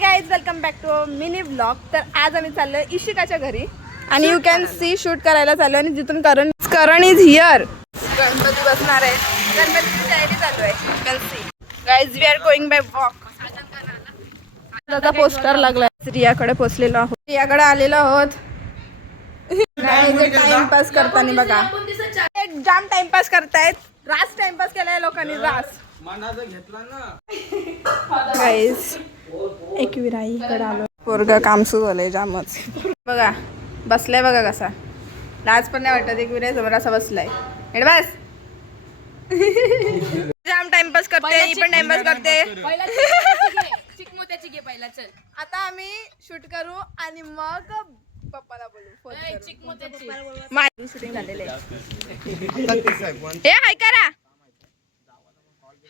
Guys, welcome back to mini blog. तर आज आम्ही चाललोय इशिकाच्या घरी आणि यू कॅन सी शूट करायला चालू आणि जिथून करण इज हिअर. गणपती बसणार आहे, गणपतीची तयारी चालू आहे. You can see guys, we are going by walk. त्याचा पोस्टर लागला. रियाकडे पोचलेलो आहोत, रियाकडे आलेलो आहोत. टाइमपास करताना बघा, जाम टाइमपास करतायत. रास टाइमपास केलाय लोकांनी, रास घेतला ना गाईज. एक विराईकडे आलो. पोरगा काम सुरू झालंय जामच. बघा बसलाय, बघा कसा लाज पण नाही वाटत. एक विराई समोर असा बसलाय. बस जाम टाइमपास करते, ही पण टाइमपास करते. आता आम्ही शूट करू आणि मग पप्पाला बोलू. माझी शूटिंग झालेली आहे. हाय करा,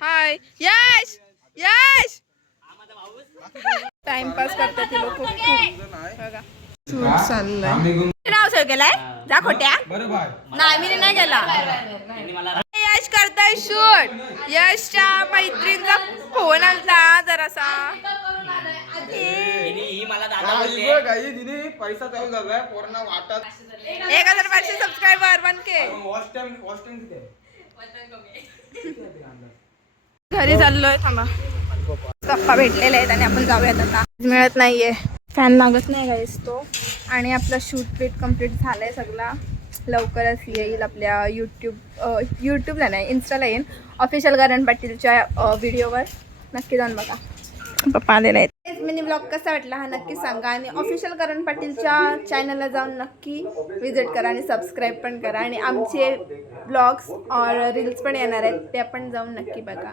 हाय. यश यश टाइमपास करतात ती लोक. बघा शूट चाललंय. नाव सेव केलाय जा खोट्या. नाही मी नाही केला. यश करताय शूट. यशच्या मैत्रीणचा फोन आलता जरासा. पैसा चालू झालाय पोरांना वाटत. 1500 सबस्क्रायबर 1K. घरी चाललोय. थांबा, पप्पा भेटलेले आहेत आणि आपण जाऊयात. आता मिळत नाहीये, फॅन लागत नाही गाईस तो. आणि आपला शूट पीट कम्प्लीट झालाय सगळा. लवकरच येईल आपल्या यूट्यूबला नाही, इन्स्टाला येईल. ऑफिशियल करण पाटीलच्या व्हिडिओवर नक्की जाऊन बघा. पप्पा आलेले आहेत. मिनी ब्लॉग कसा वाटला हा नक्की सांगा. आणि ऑफिशियल करण पाटीलच्या चॅनलला जाऊन नक्की विजिट करा आणि सबस्क्राईब पण करा. आणि आमचे ब्लॉग्स और रील्स पण येणार आहेत, ते पण जाऊन नक्की बघा.